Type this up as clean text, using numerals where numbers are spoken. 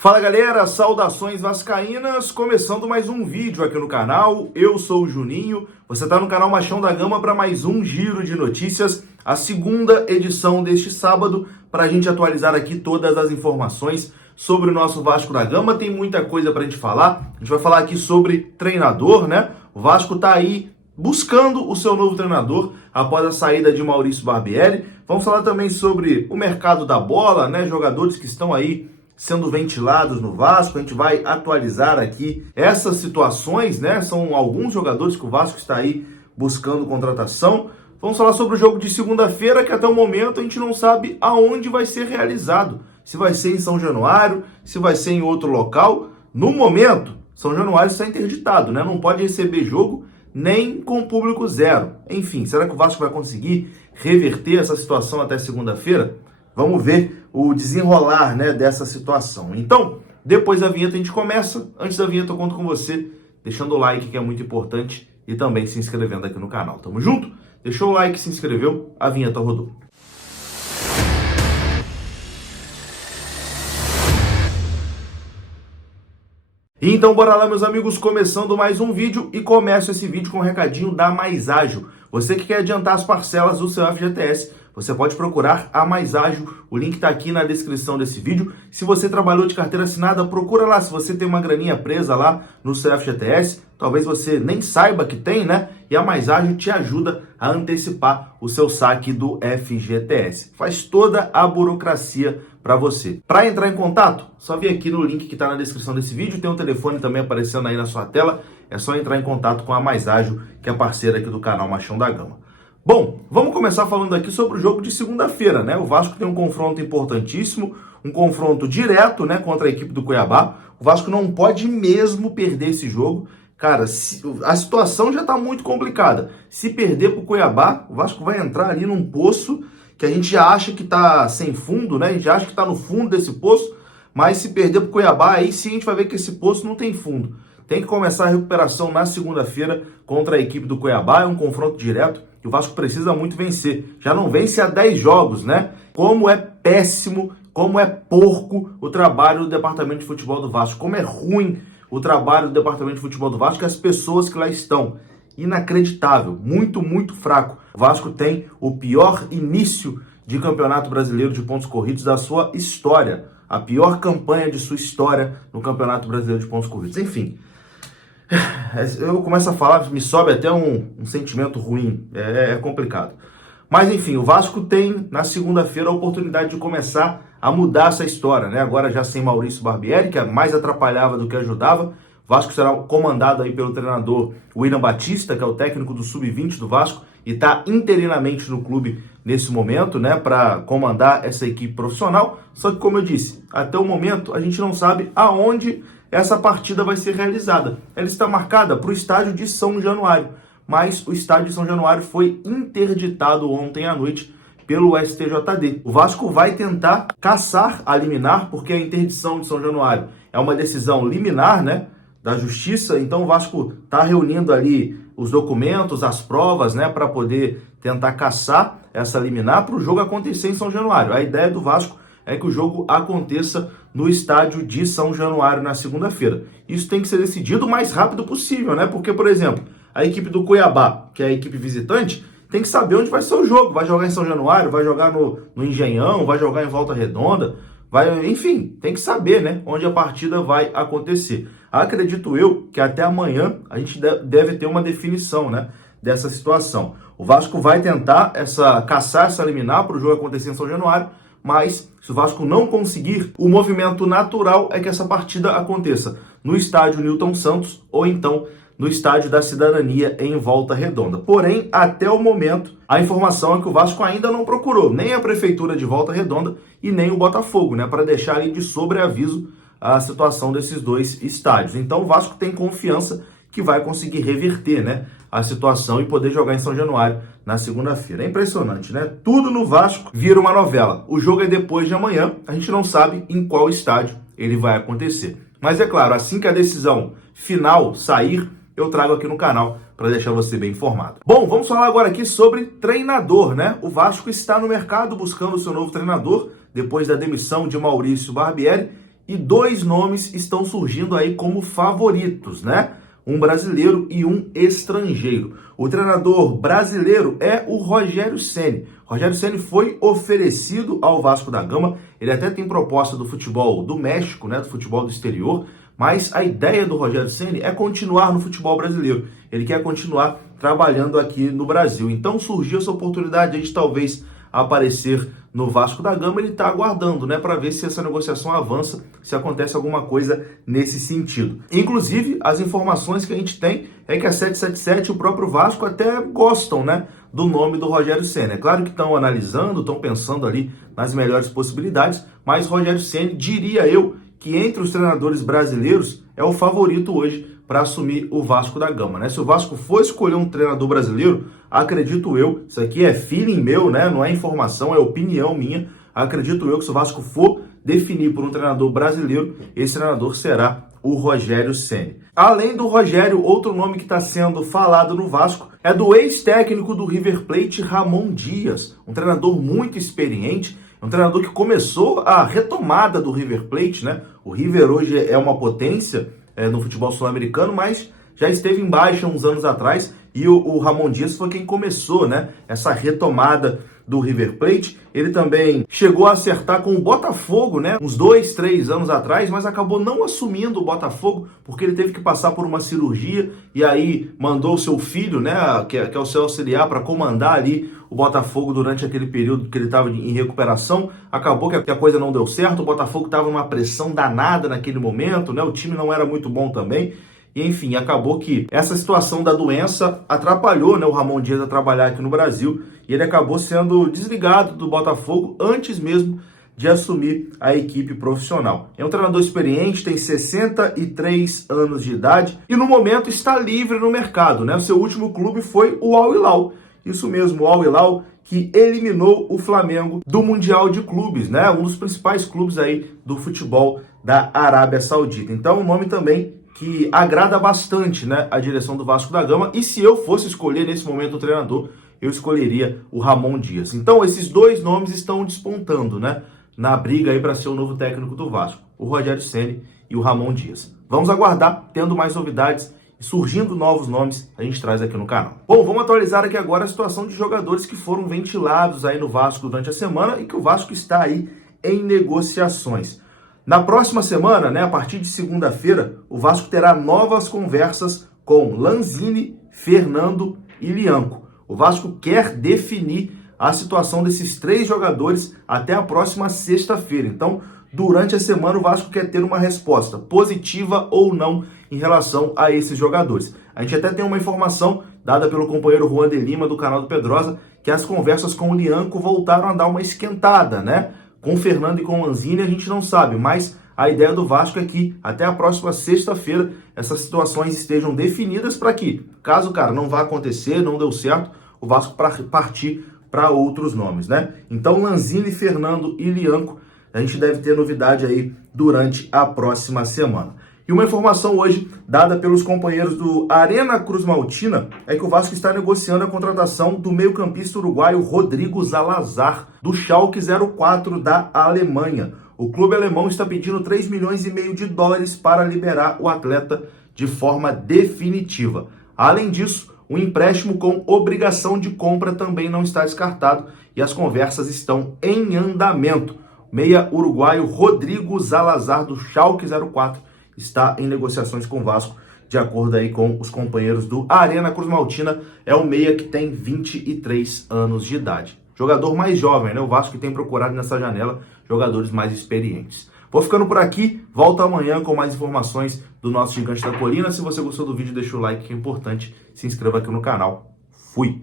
Fala galera, saudações vascaínas, começando mais um vídeo aqui no canal. Eu sou o Juninho, você está no canal Machão da Gama para mais um giro de notícias, a segunda edição deste sábado, para a gente atualizar aqui todas as informações sobre o nosso Vasco da Gama. Tem muita coisa para a gente falar, a gente vai falar aqui sobre treinador, né? O Vasco está aí buscando o seu novo treinador após a saída de Maurício Barbieri. Vamos falar também sobre o mercado da bola, né? Jogadores que estão aí sendo ventilados no Vasco. A gente vai atualizar aqui essas situações, né? São alguns jogadores que o Vasco está aí buscando contratação. Vamos falar sobre o jogo de segunda-feira, que até o momento a gente não sabe aonde vai ser realizado. Se vai ser em São Januário, se vai ser em outro local. No momento, São Januário está interditado, né? Não pode receber jogo nem com público zero. Enfim, será que o Vasco vai conseguir reverter essa situação até segunda-feira? Vamos ver o desenrolar, né, dessa situação. Então, depois da vinheta a gente começa. Antes da vinheta eu conto com você, deixando o like, que é muito importante, e também se inscrevendo aqui no canal. Tamo junto? Deixou o like, se inscreveu, a vinheta rodou. Então bora lá, meus amigos, começando mais um vídeo, e começo esse vídeo com um recadinho da Mais Ágil. Você que quer adiantar as parcelas do seu FGTS, você pode procurar a Mais Ágil, o link está aqui na descrição desse vídeo. Se você trabalhou de carteira assinada, procura lá. Se você tem uma graninha presa lá no seu FGTS, talvez você nem saiba que tem, né? E a Mais Ágil te ajuda a antecipar o seu saque do FGTS. Faz toda a burocracia para você. Para entrar em contato, só vir aqui no link que está na descrição desse vídeo. Tem um telefone também aparecendo aí na sua tela. É só entrar em contato com a Mais Ágil, que é parceira aqui do canal Machão da Gama. Bom, vamos começar falando aqui sobre o jogo de segunda-feira, né? O Vasco tem um confronto importantíssimo, um confronto direto, né, contra a equipe do Cuiabá. O Vasco não pode mesmo perder esse jogo. Cara, a situação já está muito complicada. Se perder para o Cuiabá, o Vasco vai entrar ali num poço que a gente já acha que está sem fundo, né? A gente já acha que está no fundo desse poço, mas se perder para o Cuiabá, aí sim a gente vai ver que esse poço não tem fundo. Tem que começar a recuperação na segunda-feira contra a equipe do Cuiabá, é um confronto direto que o Vasco precisa muito vencer. Já não vence há 10 jogos, né? Como é péssimo, como é porco o trabalho do departamento de futebol do Vasco, como é ruim o trabalho do departamento de futebol do Vasco e as pessoas que lá estão. Inacreditável, muito, muito fraco. O Vasco tem o pior início de campeonato brasileiro de pontos corridos da sua história. A pior campanha de sua história no campeonato brasileiro de pontos corridos. Enfim, eu começo a falar, me sobe até um sentimento ruim, é complicado. Mas enfim, o Vasco tem na segunda-feira a oportunidade de começar a mudar essa história, né? Agora já sem Maurício Barbieri, que mais atrapalhava do que ajudava. O Vasco será comandado aí pelo treinador William Batista, que é o técnico do Sub-20 do Vasco, e está interinamente no clube nesse momento, né, para comandar essa equipe profissional. Só que, como eu disse, até o momento a gente não sabe aonde essa partida vai ser realizada. Ela está marcada para o estádio de São Januário, mas o estádio de São Januário foi interditado ontem à noite pelo STJD. O Vasco vai tentar caçar a liminar, porque a interdição de São Januário é uma decisão liminar, né, da Justiça. Então o Vasco está reunindo ali os documentos, as provas, né, para poder tentar caçar essa liminar para o jogo acontecer em São Januário. A ideia do Vasco é que o jogo aconteça no estádio de São Januário na segunda-feira. Isso tem que ser decidido o mais rápido possível, né? Porque, por exemplo, a equipe do Cuiabá, que é a equipe visitante, tem que saber onde vai ser o jogo. Vai jogar em São Januário, vai jogar no Engenhão, vai jogar em Volta Redonda, enfim, tem que saber, né, onde a partida vai acontecer. Acredito eu que até amanhã a gente deve ter uma definição, né, dessa situação. O Vasco vai tentar caçar essa liminar para o jogo acontecer em São Januário, mas se o Vasco não conseguir, o movimento natural é que essa partida aconteça no estádio Newton Santos ou então no estádio da Cidadania em Volta Redonda. Porém, até o momento, a informação é que o Vasco ainda não procurou nem a prefeitura de Volta Redonda e nem o Botafogo, né, para deixar ali de sobreaviso a situação desses dois estádios. Então o Vasco tem confiança que vai conseguir reverter, né, a situação e poder jogar em São Januário na segunda-feira. É impressionante, né? Tudo no Vasco vira uma novela. O jogo é depois de amanhã, a gente não sabe em qual estádio ele vai acontecer. Mas é claro, assim que a decisão final sair, eu trago aqui no canal para deixar você bem informado. Bom, vamos falar agora aqui sobre treinador, né? O Vasco está no mercado buscando o seu novo treinador, depois da demissão de Maurício Barbieri, e dois nomes estão surgindo aí como favoritos, né? Um brasileiro e um estrangeiro. O treinador brasileiro é o Rogério Ceni. Rogério Ceni foi oferecido ao Vasco da Gama. Ele até tem proposta do futebol do México, né, do futebol do exterior, mas a ideia do Rogério Ceni é continuar no futebol brasileiro. Ele quer continuar trabalhando aqui no Brasil. Então surgiu essa oportunidade de talvez aparecer no Vasco da Gama. Ele está aguardando, né, para ver se essa negociação avança, se acontece alguma coisa nesse sentido. Inclusive, as informações que a gente tem é que a 777 e o próprio Vasco até gostam, né, do nome do Rogério Ceni. É claro que estão analisando, estão pensando ali nas melhores possibilidades, mas Rogério Ceni, diria eu, que entre os treinadores brasileiros é o favorito hoje para assumir o Vasco da Gama, né? Se o Vasco for escolher um treinador brasileiro, acredito eu, isso aqui é feeling meu, né? Não é informação, é opinião minha. Acredito eu que se o Vasco for definir por um treinador brasileiro, esse treinador será o Rogério Ceni. Além do Rogério, outro nome que está sendo falado no Vasco é do ex-técnico do River Plate, Ramon Dias, um treinador muito experiente, um treinador que começou a retomada do River Plate, né? O River hoje é uma potência no futebol sul-americano, mas já esteve em baixa uns anos atrás e o Ramon Dias foi quem começou, né, essa retomada do River Plate. Ele também chegou a acertar com o Botafogo, né, uns 2, 3 anos atrás, mas acabou não assumindo o Botafogo porque ele teve que passar por uma cirurgia e aí mandou o seu filho, né, que é o seu auxiliar, para comandar ali o Botafogo durante aquele período que ele estava em recuperação. Acabou que a coisa não deu certo, o Botafogo estava numa pressão danada naquele momento, né, o time não era muito bom também. E, enfim, acabou que essa situação da doença atrapalhou, né, o Ramon Dias a trabalhar aqui no Brasil e ele acabou sendo desligado do Botafogo antes mesmo de assumir a equipe profissional. É um treinador experiente, tem 63 anos de idade e no momento está livre no mercado, né? O seu último clube foi o Al Hilal. Isso mesmo, o Al Hilal, que eliminou o Flamengo do Mundial de Clubes, né? Um dos principais clubes aí do futebol da Arábia Saudita. Então, um nome também que agrada bastante, né, a direção do Vasco da Gama. E se eu fosse escolher nesse momento o treinador, eu escolheria o Ramon Dias. Então, esses dois nomes estão despontando, né, na briga aí para ser o novo técnico do Vasco, o Rogério Ceni e o Ramon Dias. Vamos aguardar, tendo mais novidades e surgindo novos nomes, a gente traz aqui no canal. Bom, vamos atualizar aqui agora a situação de jogadores que foram ventilados aí no Vasco durante a semana e que o Vasco está aí em negociações. Na próxima semana, né, a partir de segunda-feira, o Vasco terá novas conversas com Lanzini, Fernando e Lianco. O Vasco quer definir a situação desses três jogadores até a próxima sexta-feira. Então, durante a semana, o Vasco quer ter uma resposta positiva ou não em relação a esses jogadores. A gente até tem uma informação dada pelo companheiro Juan de Lima, do canal do Pedrosa, que as conversas com o Lianco voltaram a dar uma esquentada, né? Com o Fernando e com o Lanzini a gente não sabe, mas a ideia do Vasco é que até a próxima sexta-feira essas situações estejam definidas para que, caso, cara, não vá acontecer, não deu certo, o Vasco partir para outros nomes, né? Então, Lanzini, Fernando e Lianco, a gente deve ter novidade aí durante a próxima semana. E uma informação hoje dada pelos companheiros do Arena Cruz Maltina é que o Vasco está negociando a contratação do meio-campista uruguaio Rodrigo Zalazar, do Schalke 04 da Alemanha. O clube alemão está pedindo 3,5 milhões de dólares para liberar o atleta de forma definitiva. Além disso, o empréstimo com obrigação de compra também não está descartado e as conversas estão em andamento. Meia uruguaio Rodrigo Zalazar, do Schalke 04, está em negociações com o Vasco, de acordo aí com os companheiros do Arena Cruz Maltina. É um meia que tem 23 anos de idade. Jogador mais jovem, né? O Vasco que tem procurado nessa janela jogadores mais experientes. Vou ficando por aqui, volto amanhã com mais informações do nosso Gigante da Colina. Se você gostou do vídeo, deixa o like, que é importante. Se inscreva aqui no canal. Fui!